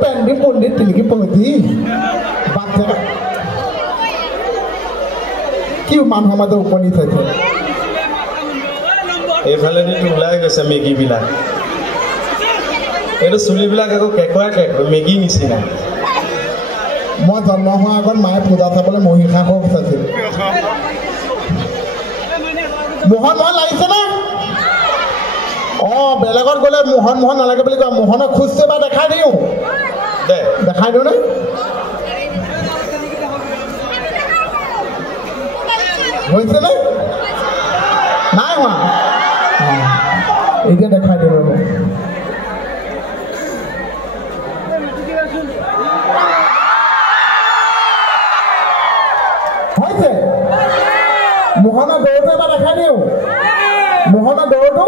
पेंडी पंडित तिलकी पहुंची बात কি মানুহ মাজত উপনীত হৈছে এইফালে দি ওলাই গৈছে মেগী বিলাক এইটো চুলিবিলাক আকৌ কেকুৱাই মেগী নিচিনা মই জন্ম হোৱাৰ আগত মায়ে পূজা চাবলৈ মহিষা হৈ গৈছিল মোহন মোহন লাগিছে নে বেলেগত গ'লে মোহন মোহন নালাগে বুলি কয় মোহনক খুচছে বা দেখাই দিওঁ দেখাই দিওঁ নে হৈছে নে নাই হোৱা এতিয়া দেখাই দিব হৈছে মোহনৰ দৌৰটো এবাৰ দেখাই দিওঁ মোহনৰ দৌৰটো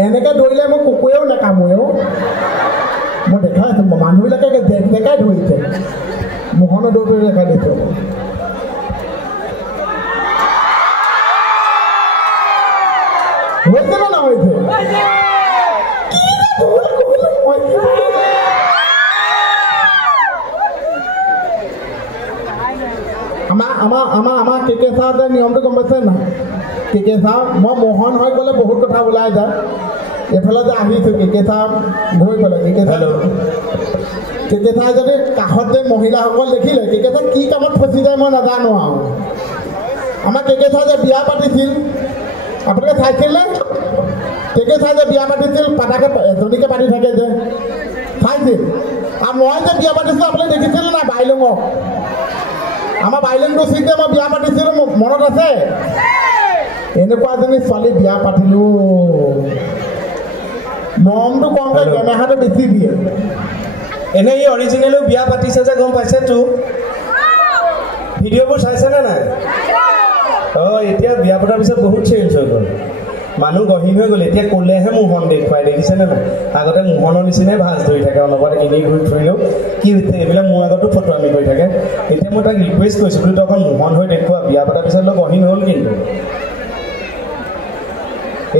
এনেকৈ দৌৰিলে মোক কুকুৰেও নাকামোৱেও মই দেখাই আছো মানুহবিলাকে দেখাই ধৰিছে মোহনৰ দৌৰটো দেখাই দিছোঁ হৈছে নে নহৈছে আমাৰ কেকে চাওঁতে নিয়মটো গম পাইছে নাই কেকে চাওঁ মই মোহন হৈ গ'লে বহুত কথা ওলাই যায় এইফালে যে আহিছোঁ কেকে চাওঁ গৈ পেলাই কেকে চাই যদি কাষত যে মহিলাসকল দেখিলে কেকে চাই কি কামত ফচি যায় মই নাজানো আৰু আমাৰ কেকে চাই যে বিয়া পাতিছিল আপোনালোকে চাইছিলে কেকে চাই যে বিয়া পাতিছিল পাতাকে এজনীকে পাতি থাকে যে চাইছিল আৰু মই যে বিয়া পাতিছিলোঁ আপোনালোকে দেখিছিল নাই বাইলুঙক আমাৰ বাইলুংটো চিন্তে মই বিয়া পাতিছিলোঁ মনত আছে এনেকুৱা এজনী ছোৱালী বিয়া পাতিলোঁ মৰমটো কমকৈ কেমেহাটো বেছি দিয়ে এনে ই অৰিজিনেলো বিয়া পাতিছে যে গম পাইছে তো ভিডিঅ'বোৰ চাইছেনে নাই এতিয়া বিয়া পতাৰ পিছত বহুত চেঞ্জ হৈ গ'ল মানুহ গহীন হৈ গ'ল এতিয়া ক'লেহে মোহন দেখুৱাই দেখিছেনে নাই আগতে মোহনৰ নিচিনাই ভাজ ধৰি থাকে অলপত এনেই ঘূৰি ফুৰিলেও কি হৈছে এইবিলাক মোৰ আগতো ফটো আমি কৰি থাকে এতিয়া মই তাক ৰিকুৱেষ্ট কৰিছোঁ তই অকণ মোহন হৈ দেখুৱা বিয়া পতাৰ পিছত অলপ গহীন হ'ল কিন্তু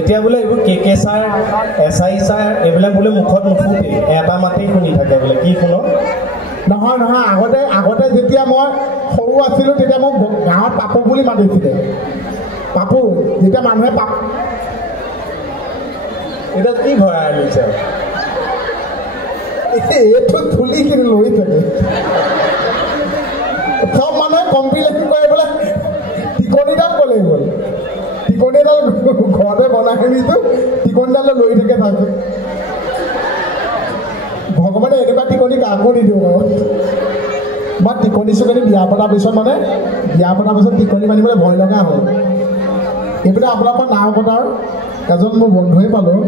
এতিয়া বোলে এইবোৰ কেকে ছাৰ SI ছাৰ এইবিলাক বোলে মুখত নুফুটে এটা মাতেই শুনি থাকে বোলে কি শুন নহয় নহয় আগতে যেতিয়া মই সৰু আছিলোঁ তেতিয়া মোক গাঁৱত পাপু বুলি মাতিছিলে পাপু যেতিয়া মানুহে এতিয়া কি ভৰাই আনিছে এইটো চুলিখিনি লৈ থাকে চব মানুহে কমপ্লেইন কৰে বোলে টিকনিডাল ক'লে গ'ল টিকনিডাল ঘৰতে বনাই আনিছোঁ টিকনিডালে লৈ থাকে থাকে ভগৱানে এনেকুৱা টিকনি কাকো নিদিওঁ বাৰু মই টিকনি চিকনি বিয়া পতাৰ পিছত টিকনি মানিবলৈ ভয় লগা হ'ল এইপিনে আপোনাৰ পৰা নাও কটাৰ এজন মোৰ বন্ধুৱে পালোঁ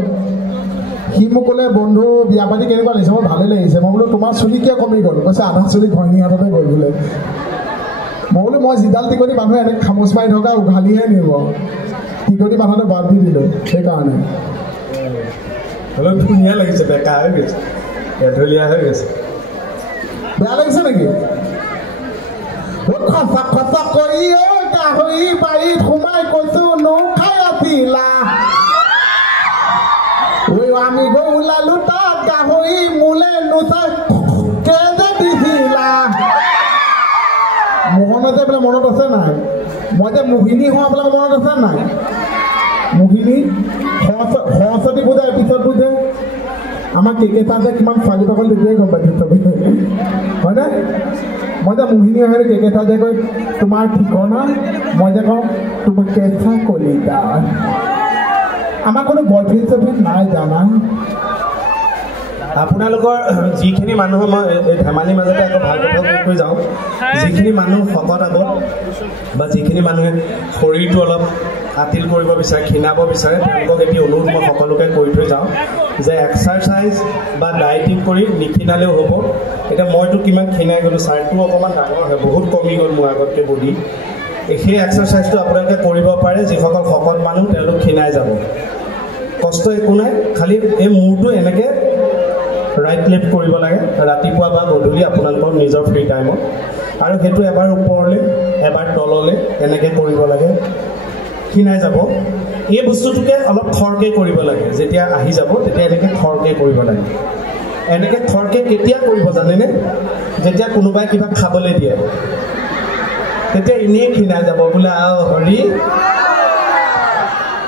সি মোক ক'লে বন্ধু বিয়া পাতি কেনেকুৱা লাগিছে মোৰ ভালেই লাগিছে মই বোলো তোমাৰ চুলি কিয় কমি গ'ল কৈছে আধা চুলি ঘৈণী হাততে গ'ল বোলে মই বোলো মই যিডাল টিকনি মানুহে এনেকৈ খামোচ মাৰি থকা উঘালিহে নিব টিকনি মানুহটো বাদ দি দিলোঁ সেইকাৰণে অলপ ধুনীয়া লাগিছে বেকা হৈ গৈছে এঢলীয়া হৈ গৈছে বেয়া লাগিছে নেকি খচা খচা কৰি গাহৰি বাৰীত সোমাই কৈছোঁ নো খাই আছিলা আমি গৈ ওলালো তাত গাহৰি মোলে নোচাই কেজে দিছিলা মোহনতে বোলে মনত আছে নাই মই যে মোহিনী হোৱা বোলে মনত আছে নাই মোহিনী সৰস্বতী পূজা এপিছ'ডটো যে আমাৰ কেকে চাই যে কিমান ছোৱালী পাগল তেতিয়াই গম পাইছোঁ চবেই হয়নে মই যে মোহিনী হয় কেকে চাই যে কয় তোমাৰ ঠিকনা মই যে কওঁ তোমাৰ কেঁচা কলিতা আমাৰ কোনো বয়ফ্ৰেণ্ড চয়ফ্ৰেণ্ড নাই জানা আপোনালোকৰ যিখিনি মানুহ মই এই ধেমালিৰ মাজতে আকৌ ভাল কথা কৈ যাওঁ যিখিনি মানুহ শকত আগত বা যিখিনি মানুহে শৰীৰটো অলপ আতিল কৰিব বিচাৰে ক্ষীণাব বিচাৰে তেওঁলোকক এটি অনুৰোধ মই সকলোকে কৰি থৈ যাওঁ যে এক্সাৰচাইজ বা ডায়েটিং কৰি নিক্ষীণালেও হ'ব এতিয়া মইতো কিমান ক্ষীণাই গ'লোঁ চাৰ্টটো অকণমান ডাঙৰ হয় বহুত কমি গ'ল মোৰ আগতকৈ বডি সেই এক্সাৰচাইজটো আপোনালোকে কৰিব পাৰে যিসকল শকত মানুহ তেওঁলোক ক্ষীণাই যাব কষ্ট একো নাই খালি এই মূৰটো এনেকৈ ৰাইট লেফ্ট কৰিব লাগে ৰাতিপুৱা বা গধূলি আপোনালোকৰ নিজৰ ফ্ৰী টাইমত আৰু সেইটো এবাৰ ওপৰলৈ এবাৰ তললৈ এনেকৈ কৰিব লাগে ক্ষীণাই যাব এই বস্তুটোকে অলপ খৰকৈ কৰিব লাগে যেতিয়া আহি যাব তেতিয়া এনেকৈ খৰকৈ কৰিব লাগে এনেকৈ খৰকৈ কেতিয়া কৰিব জানেনে যেতিয়া কোনোবাই কিবা খাবলৈ দিয়ে তেতিয়া এনেই ক্ষীণাই যাব বোলে হৰি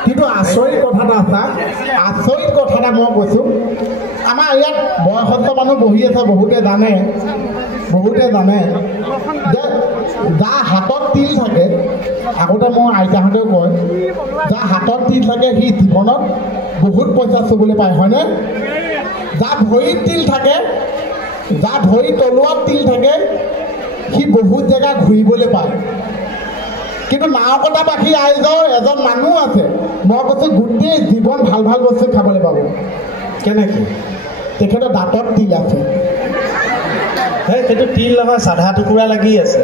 কিন্তু আচৰিত কথা এটা আচৰিত কথা এটা মই কৈছোঁ আমাৰ ইয়াত বয়সস্থ মানুহ বহি আছে বহুতে জানে যে যাৰ হাতত তিল থাকে আগতে মোৰ আইতাহঁতেও কয় যাৰ হাতত তিল থাকে সি জীৱনত বহুত পইচা চুবলৈ পায় হয়নে যাৰ ভৰিত তিল থাকে যাৰ ভৰি তলুৱাত তিল থাকে সি বহুত জেগা ঘূৰিবলৈ পায় কিন্তু নাওকটাবাসী ৰাইজৰ এজন মানুহ আছে মই কৈছোঁ গোটেই জীৱন ভাল ভাল বস্তু খাবলৈ পাব কেনেকৈ তেখেতৰ দাঁতত তিল আছে সেইটো তিল নহয় চাধা টুকুৰা লাগি আছে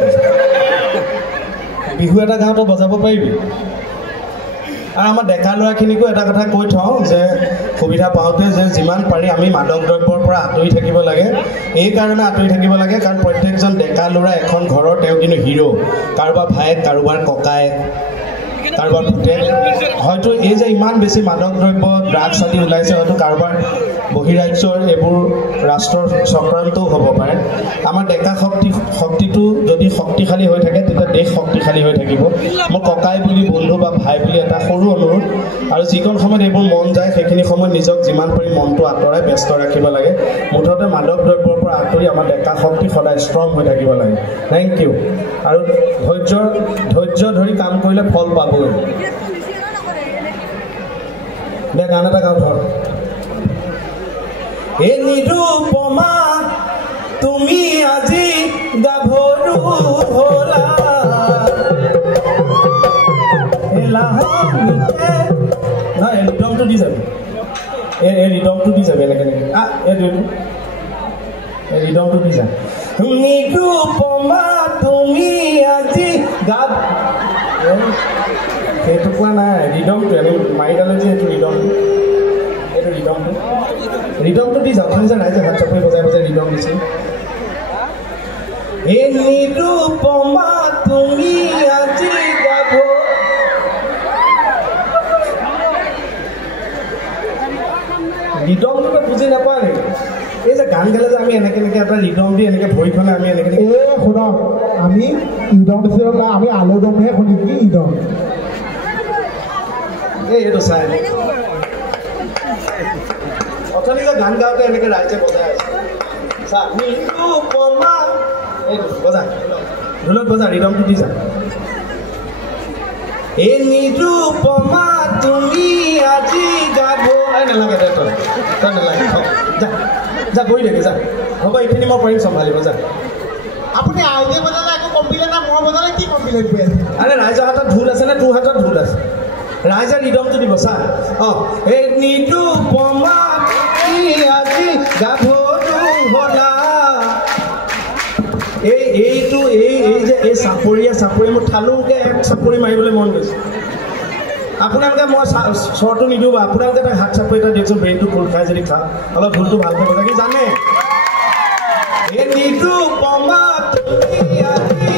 বিহু এটা গাঁৱতো বজাব পাৰিবি আৰু আমাৰ ডেকা ল'ৰাখিনিকো এটা কথা কৈ থওঁ যে সুবিধা পাওঁতে যে যিমান পাৰি আমি মাদক দ্ৰব্যৰ পৰা আঁতৰি থাকিব লাগে এইকাৰণে আঁতৰি থাকিব লাগে কাৰণ প্ৰত্যেকজন ডেকা ল'ৰা এখন ঘৰৰ তেওঁ কিন্তু হিৰো কাৰোবাৰ ভায়েক কাৰোবাৰ ককায়েক কাৰোবাৰ পুতেক হয়তো এই যে ইমান বেছি মাদক দ্ৰব্য ড্ৰাগছ আদি ওলাইছে হয়তো কাৰোবাৰ বহিৰাজ্যৰ এইবোৰ ৰাষ্ট্ৰৰ চক্ৰান্তও হ'ব পাৰে আমাৰ ডেকা শক্তিটো যদি শক্তিশালী হৈ থাকে তেতিয়া দেশ শক্তিশালী হৈ থাকিব মোৰ ককাই বুলি বন্ধু বা ভাই বুলি এটা সৰু অনুৰোধ আৰু যিকণ সময়ত এইবোৰ মন যায় সেইখিনি সময়ত নিজক যিমান পাৰি মনটো আঁতৰাই ব্যস্ত ৰাখিব লাগে মুঠতে মাদক দ্ৰব্যৰ পৰা আঁতৰি আমাৰ ডেকা শক্তি সদায় ষ্ট্ৰং হৈ থাকিব লাগে থেংক ইউ আৰু ধৈৰ্য ধৰি কাম কৰিলে ফল পাবই দে গান এটা গাওঁ ধৰ এ নিৰূপমা তুমি আজি গাভৰু হলা ৰিদমটো দি যাবি ৰিদমটো দি যাবি এনেকৈ ৰিদমটো দি যা নিৰূপমা তুমি আজি সেইটো কোৱা নাই ৰিদমটো আমি মাৰিডালে যে এইটো ৰিদমটো দি যাওঁ যে ৰাইজে হাত চাপৰি বজাই বজাই ৰিদম দিছে এ নিৰূপমা তুমি আজি ৰিদমটো বুজি নাপাওঁ নেকি এই যে গান গালে যে আমি এনেকৈ এটা ৰিদম দি এনেকৈ ভৰিখনে আমি এনেকৈ শুনক আমি ইদম দিছিলোঁ আমি আলুদমহে শুনিম কি ইদম এইটো চাই অথনি যে গান গাওঁতে এনেকৈ ৰাইজে বজাই আছে চা নিৰূপমা এইটো বজা ঢোলত বজা ৰিদমটো দি যা এ নিৰূপমা তুমি আজি গাব নালাগে দে তই নালাগে যা গৈ দেখে যা হ'ব এইখিনি মই পাৰিম চম্ভালিব যা আপুনি আইজে বজালে একো কম্পিলেন নাই মই বজালে কি কম্পিলেন কৰি আছে আৰে ৰাইজৰ হাতত ঢোল আছে নে তোৰ হাতত ঢোল আছে ৰাইজে ৰিদমটো দিব চা এই নিৰূপমা তুমি আজি গাভৰু হলা এইটো এই যে এই চাপৰি মোৰ থালোকে এক চাপৰি মাৰিবলৈ মন গৈছে আপোনালোকে মই চৰটো নিদিওঁ বা আপোনালোকে এটা হাত চাপৰি এটা দিয়কচোন ব্ৰেইনটো খোল খাই যদি খা অলপ ঢোলটো ভালকৈ বজাই কি জানে এই নিৰূপমা তুমি আজি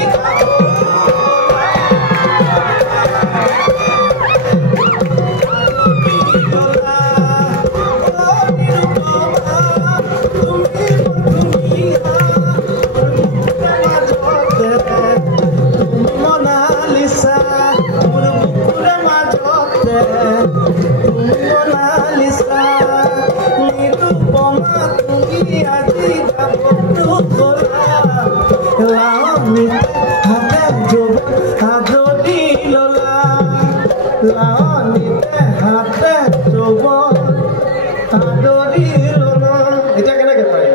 এতিয়া কেনেকৈ পাৰি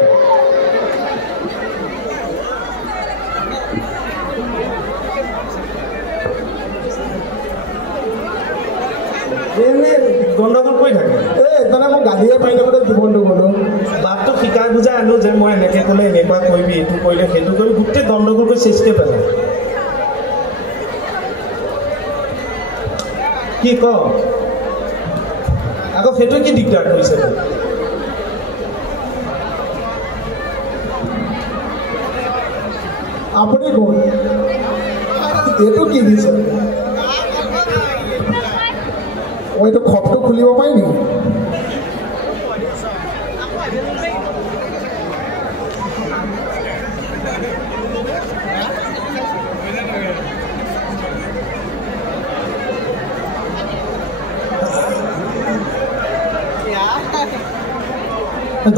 গণ্ডগোল কৰি থাকে মানে মই গালিয়ে পাৰি থাকোঁতে জীৱনটো গ'লোঁ বাটটো শিকাই বুজাই আনো যে মই এনেকৈ ক'লে এনেকুৱা কৰিবি এইটো কৰিলে সেইটো কৰিবি গোটেই গণ্ডগোল কৰি সৃষ্টি পেলাই কি ক আকৌ সেইটো কি দিগদাৰ কৰিছে আপুনি কোন এইটো কি দিছে এইটো খপটো খুলিব পাৰি নেকি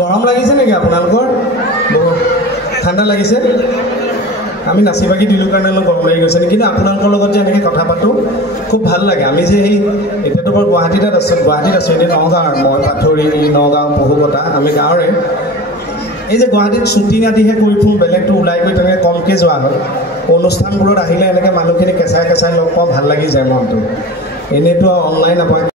গৰম লাগিছে নেকি আপোনালোকৰ বহুত ঠাণ্ডা লাগিছে আমি নাচি বাগি দিলোঁ কাৰণে অলপ গৰম লাগি গৈছে নেকি কিন্তু আপোনালোকৰ লগত যে এনেকৈ কথা পাতোঁ খুব ভাল লাগে আমি যে সেই এতিয়াতো বাৰু গুৱাহাটীত আছোঁ এতিয়া নগাঁৱৰ মই পাথৰি নগাঁও পহুকটা আমি গাঁৱৰে এই যে গুৱাহাটীত শ্বুটিং আদিহে কৰি ফুৰোঁ বেলেগটো ওলাই গৈ তেনেকৈ কমকৈ যোৱা হয় অনুষ্ঠানবোৰত আহিলে এনেকৈ মানুহখিনি কেঁচাই কেঁচাই লগ পাওঁ ভাল লাগি যায় মনটো এনেইতো অনলাইন নাপায়